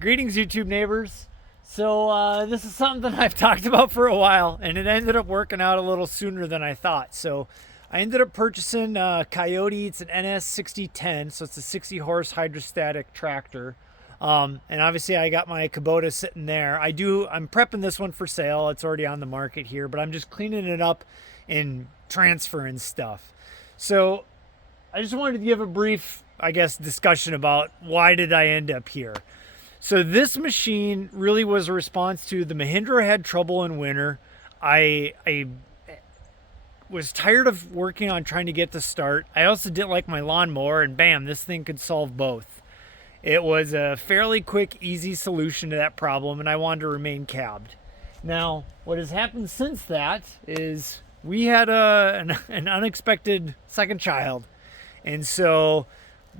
Greetings, YouTube neighbors. So this is something that I've talked about for a while, and it ended up working out a little sooner than I thought. So I ended up purchasing Kioti. It's an NS 6010, so it's a 60 horse hydrostatic tractor. And obviously I got my Kubota sitting there. I'm prepping this one for sale. It's already on the market here, but I'm just cleaning it up and transferring stuff. So I just wanted to give a brief, discussion about why did I end up here. So this machine really was a response to the Mahindra had trouble in winter. I was tired of working on trying to get to start. I also didn't like my lawnmower, and bam, this thing could solve both. It was a fairly quick, easy solution to that problem, and I wanted to remain cabbed. Now, what has happened since that is we had an unexpected second child. And so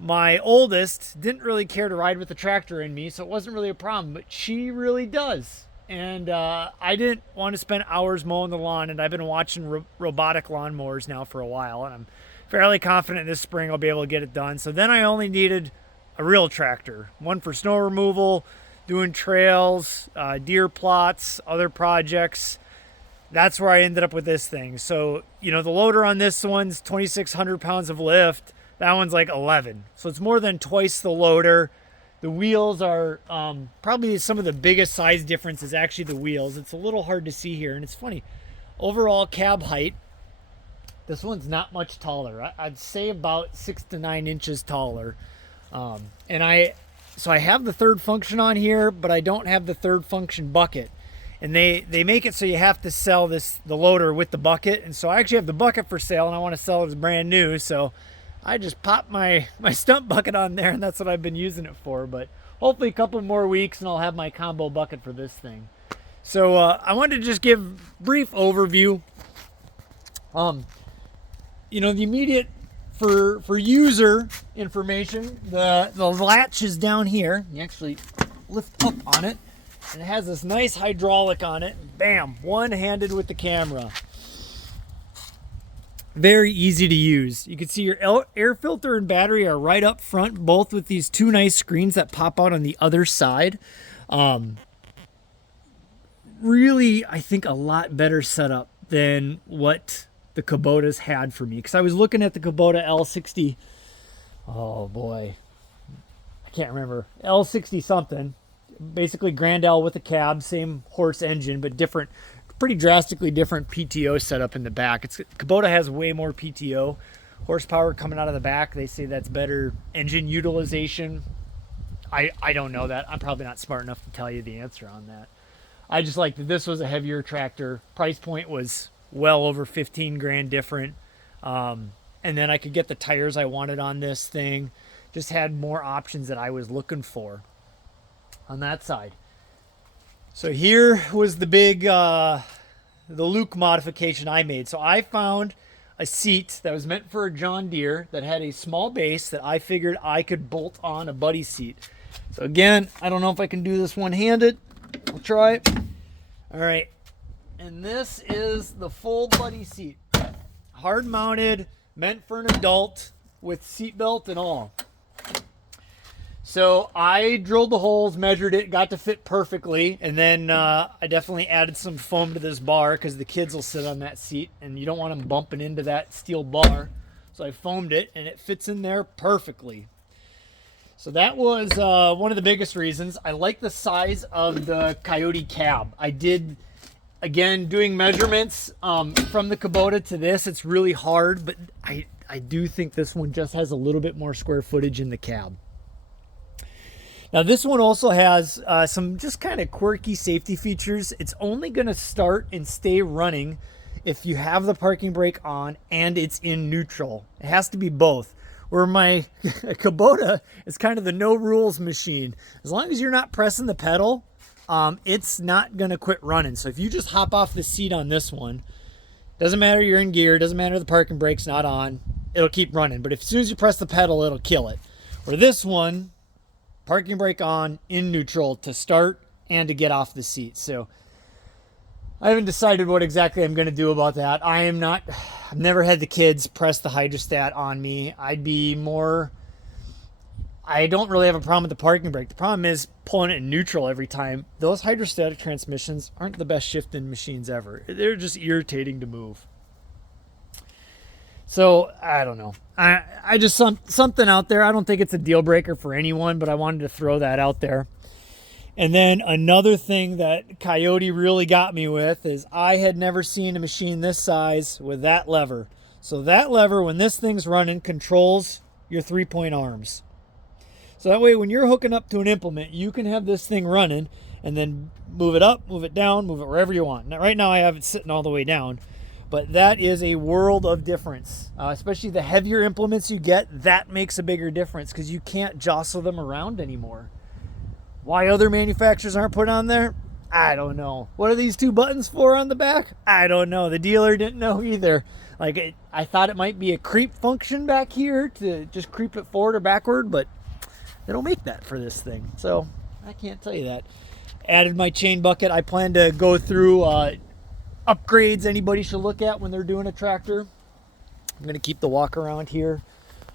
my oldest didn't really care to ride with the tractor in me, so it wasn't really a problem, but she really does. And I didn't want to spend hours mowing the lawn, and I've been watching robotic lawnmowers now for a while, and I'm fairly confident this spring I'll be able to get it done. So then I only needed a real tractor, one for snow removal, doing trails, deer plots, other projects. That's where I ended up with this thing. So, the loader on this one's 2,600 pounds of lift. That one's like 11. So it's more than twice the loader. The wheels are probably some of the biggest size difference is actually the wheels. It's a little hard to see here. And it's funny, overall cab height, this one's not much taller. I'd say about 6 to 9 inches taller. So I have the third function on here, but I don't have the third function bucket. And they make it so you have to sell the loader with the bucket. And so I actually have the bucket for sale, and I want to sell it as brand new. So I just popped my stump bucket on there, and that's what I've been using it for. But hopefully a couple more weeks, and I'll have my combo bucket for this thing. So I wanted to just give a brief overview. The immediate for user information, the latch is down here. You actually lift up on it, and it has this nice hydraulic on it. Bam, one-handed with the camera. Very easy to use. You can see your air filter and battery are right up front, both with these two nice screens that pop out on the other side. Really, I think a lot better setup than what the Kubotas had for me. Because I was looking at the Kubota L60. Oh boy. I can't remember. L60 something. Basically Grand L with a cab, same horse engine, but different, pretty drastically different PTO setup in the back. Kubota has way more PTO horsepower coming out of the back. They say that's better engine utilization. I don't know that. I'm probably not smart enough to tell you the answer on that. I just like that this was a heavier tractor. Price point was well over 15 grand different. And then I could get the tires I wanted on this thing. Just had more options that I was looking for on that side. So here was the big, the Luke modification I made. So I found a seat that was meant for a John Deere that had a small base that I figured I could bolt on a buddy seat. So again, I don't know if I can do this one-handed. I'll try it. All right. And this is the full buddy seat. Hard mounted, meant for an adult with seat belt and all. So I drilled the holes, measured it, got to fit perfectly, and then I definitely added some foam to this bar because the kids will sit on that seat, and you don't want them bumping into that steel bar. So I foamed it, and it fits in there perfectly. So that was one of the biggest reasons. I like the size of the Kioti cab. I did, again, doing measurements from the Kubota to this, it's really hard, but I do think this one just has a little bit more square footage in the cab. Now this one also has some just kind of quirky safety features. It's only going to start and stay running if you have the parking brake on and it's in neutral. It has to be both. Where my Kubota is kind of the no rules machine. As long as you're not pressing the pedal, it's not going to quit running. So if you just hop off the seat on this one, doesn't matter you're in gear, doesn't matter the parking brake's not on, it'll keep running. But as soon as you press the pedal, it'll kill it. Where this one, parking brake on, in neutral to start and to get off the seat. So I haven't decided what exactly I'm going to do about that. I've never had the kids press the hydrostat on me. I don't really have a problem with the parking brake. The problem is pulling it in neutral every time. Those hydrostatic transmissions aren't the best shifting machines ever. They're just irritating to move. So I don't know. I just something out there. I don't think it's a deal breaker for anyone, but I wanted to throw that out there. And then another thing that Kioti really got me with is I had never seen a machine this size with that lever. So that lever, when this thing's running, controls your 3-point arms. So that way when you're hooking up to an implement, you can have this thing running and then move it up, move it down, move it wherever you want. Now, right now I have it sitting all the way down, but that is a world of difference. Especially the heavier implements you get, that makes a bigger difference because you can't jostle them around anymore. Why other manufacturers aren't put on there? I don't know. What are these 2 buttons for on the back? I don't know. The dealer didn't know either. Like I thought it might be a creep function back here to just creep it forward or backward, but they don't make that for this thing. So I can't tell you that. Added my chain bucket. I plan to go through upgrades anybody should look at when they're doing a tractor. I'm going to keep the walk around here.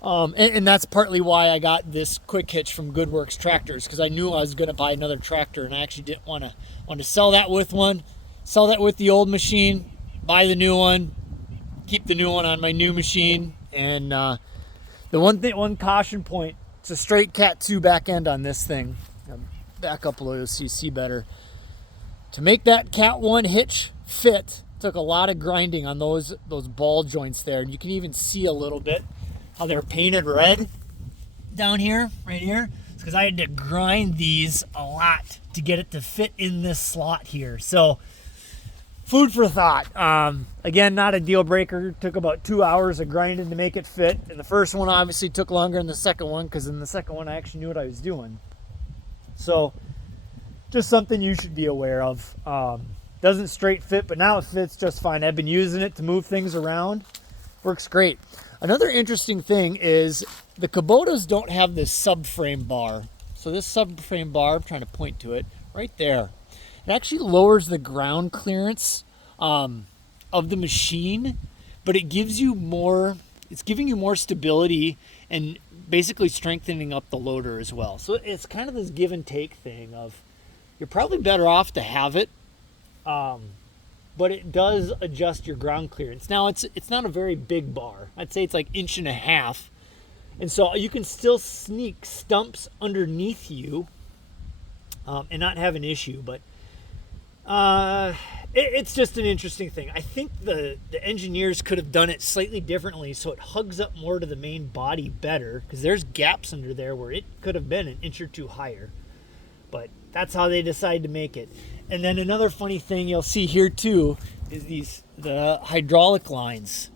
And that's partly why I got this quick hitch from GoodWorks Tractors, because I knew I was going to buy another tractor, and I actually didn't want to sell that with the old machine, buy the new one, keep the new one on my new machine. And the one caution point, it's a straight Cat 2 back end on this thing. Back up a little so you see better. To make that Cat 1 hitch fit, took a lot of grinding on those ball joints there. And you can even see a little bit how they're painted red down here, right here. It's because I had to grind these a lot to get it to fit in this slot here. So food for thought. Again, not a deal breaker. Took about 2 hours of grinding to make it fit. And the first one obviously took longer than the second one, because in the second one I actually knew what I was doing. So just something you should be aware of. Doesn't straight fit, but now it fits just fine. I've been using it to move things around. Works great. Another interesting thing is the Kubotas don't have this subframe bar. So this subframe bar, I'm trying to point to it, right there. It actually lowers the ground clearance of the machine, but it gives you more, it's giving you more stability and basically strengthening up the loader as well. So it's kind of this give and take thing of, you're probably better off to have it, but it does adjust your ground clearance. Now it's not a very big bar. I'd say it's like 1.5 inches. And so you can still sneak stumps underneath you and not have an issue, but it's just an interesting thing. I think the engineers could have done it slightly differently so it hugs up more to the main body better, because there's gaps under there where it could have been 1 inch or 2 higher. But that's how they decide to make it. And then another funny thing you'll see here too is the hydraulic lines.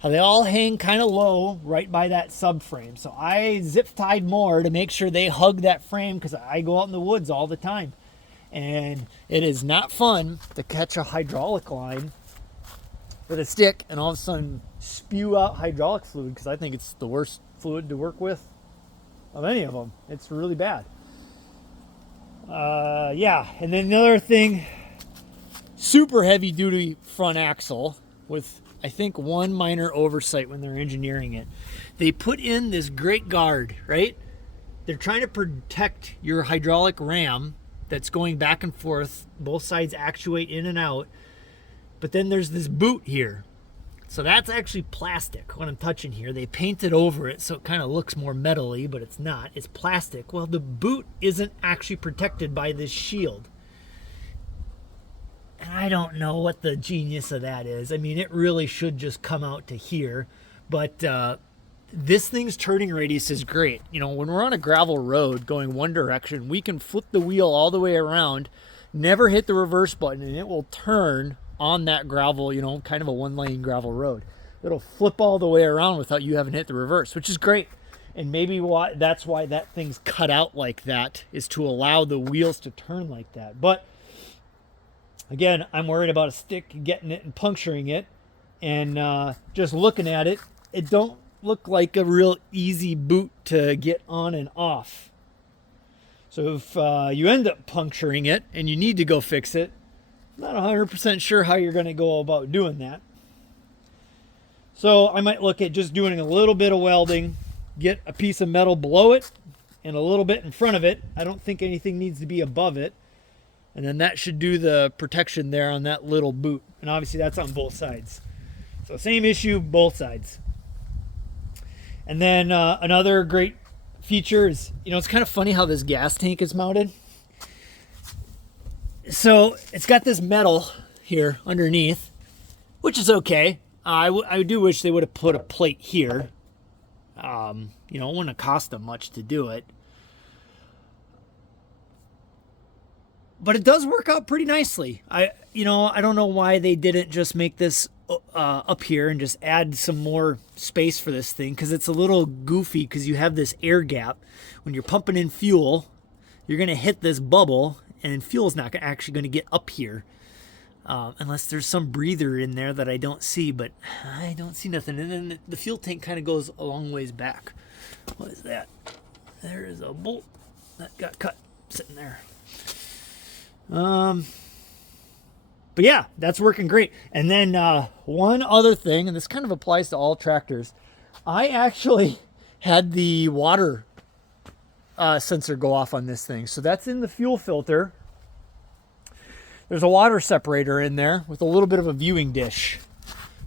How they all hang kind of low right by that subframe. So I zip tied more to make sure they hug that frame, because I go out in the woods all the time. And it is not fun to catch a hydraulic line with a stick and all of a sudden spew out hydraulic fluid, because I think it's the worst fluid to work with of any of them. It's really bad. Yeah, and then another thing, super heavy duty front axle with, I think, one minor oversight when they're engineering it. They put in this great guard, right? They're trying to protect your hydraulic ram that's going back and forth, both sides actuate in and out, but then there's this boot here. So that's actually plastic. What I'm touching here, they painted over it so it kind of looks more metally, but it's not. It's plastic. Well, the boot isn't actually protected by this shield. And I don't know what the genius of that is. I mean, it really should just come out to here, but this thing's turning radius is great. You know, when we're on a gravel road going one direction, we can flip the wheel all the way around, never hit the reverse button, and it will turn on that gravel, you know, kind of a one-lane gravel road. It'll flip all the way around without you having hit the reverse, which is great. And maybe that's why that thing's cut out like that, is to allow the wheels to turn like that. But again, I'm worried about a stick getting it and puncturing it. And just looking at it, it don't look like a real easy boot to get on and off. So if you end up puncturing it and you need to go fix it, not 100% sure how you're going to go about doing that. So I might look at just doing a little bit of welding get a piece of metal below it and a little bit in front of it. I don't think anything needs to be above it. And then that should do the protection there on that little boot. And obviously that's on both sides. So same issue, both sides. And then another great feature is, it's kind of funny how this gas tank is mounted. So it's got this metal here underneath, which is okay. I do wish they would have put a plate here. It wouldn't have cost them much to do it. But it does work out pretty nicely. I don't know why they didn't just make this up here and just add some more space for this thing, because it's a little goofy because you have this air gap. When you're pumping in fuel, you're going to hit this bubble, and fuel's not actually going to get up here. Unless there's some breather in there that I don't see, but I don't see nothing. And then the fuel tank kind of goes a long ways back. What is that? There is a bolt that got cut sitting there. But yeah, that's working great. And then one other thing, and this kind of applies to all tractors, I actually had the water sensor go off on this thing. So that's in the fuel filter. There's a water separator in there with a little bit of a viewing dish.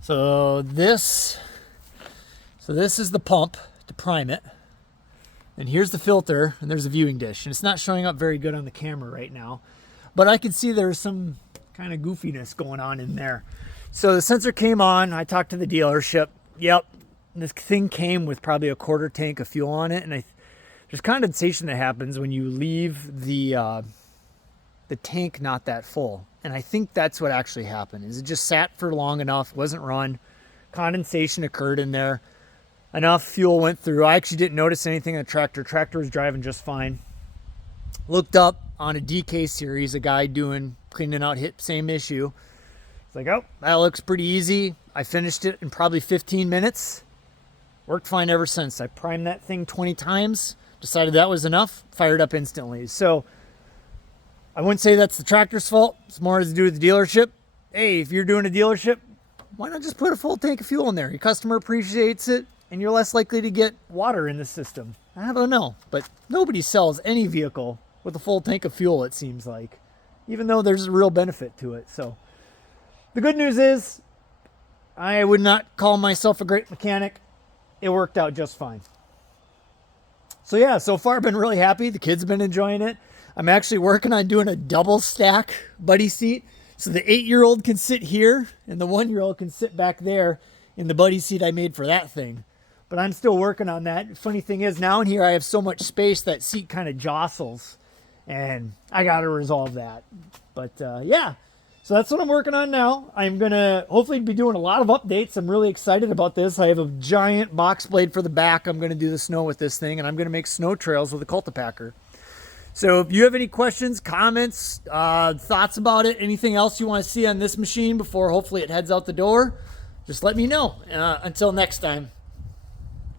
So this is the pump to prime it. And here's the filter, and there's a viewing dish. And it's not showing up very good on the camera right now, but I can see there's some kind of goofiness going on in there. So the sensor came on. I talked to the dealership. Yep, this thing came with probably a quarter tank of fuel on it. And there's condensation that happens when you leave the tank not that full. And I think that's what actually happened, is it just sat for long enough, wasn't run, condensation occurred in there, enough fuel went through. I actually didn't notice anything in the tractor was driving just fine. Looked up on a DK series, a guy cleaning out hit same issue. It's like, oh, that looks pretty easy. I finished it in probably 15 minutes. Worked fine ever since. I primed that thing 20 times, decided that was enough, fired up instantly. So I wouldn't say that's the tractor's fault. It's more to do with the dealership. Hey, if you're doing a dealership, why not just put a full tank of fuel in there? Your customer appreciates it, and you're less likely to get water in the system. I don't know, but nobody sells any vehicle with a full tank of fuel, it seems like, even though there's a real benefit to it. So the good news is I would not call myself a great mechanic. It worked out just fine. So yeah, so far I've been really happy. The kids have been enjoying it. I'm actually working on doing a double stack buddy seat. So the 8-year-old can sit here and the 1-year-old can sit back there in the buddy seat I made for that thing. But I'm still working on that. Funny thing is, now in here I have so much space that seat kind of jostles, and I got to resolve that. But yeah, so that's what I'm working on now. I'm going to hopefully be doing a lot of updates. I'm really excited about this. I have a giant box blade for the back. I'm going to do the snow with this thing, and I'm going to make snow trails with a cultipacker. So if you have any questions, comments, thoughts about it, anything else you want to see on this machine before hopefully it heads out the door, just let me know. Until next time.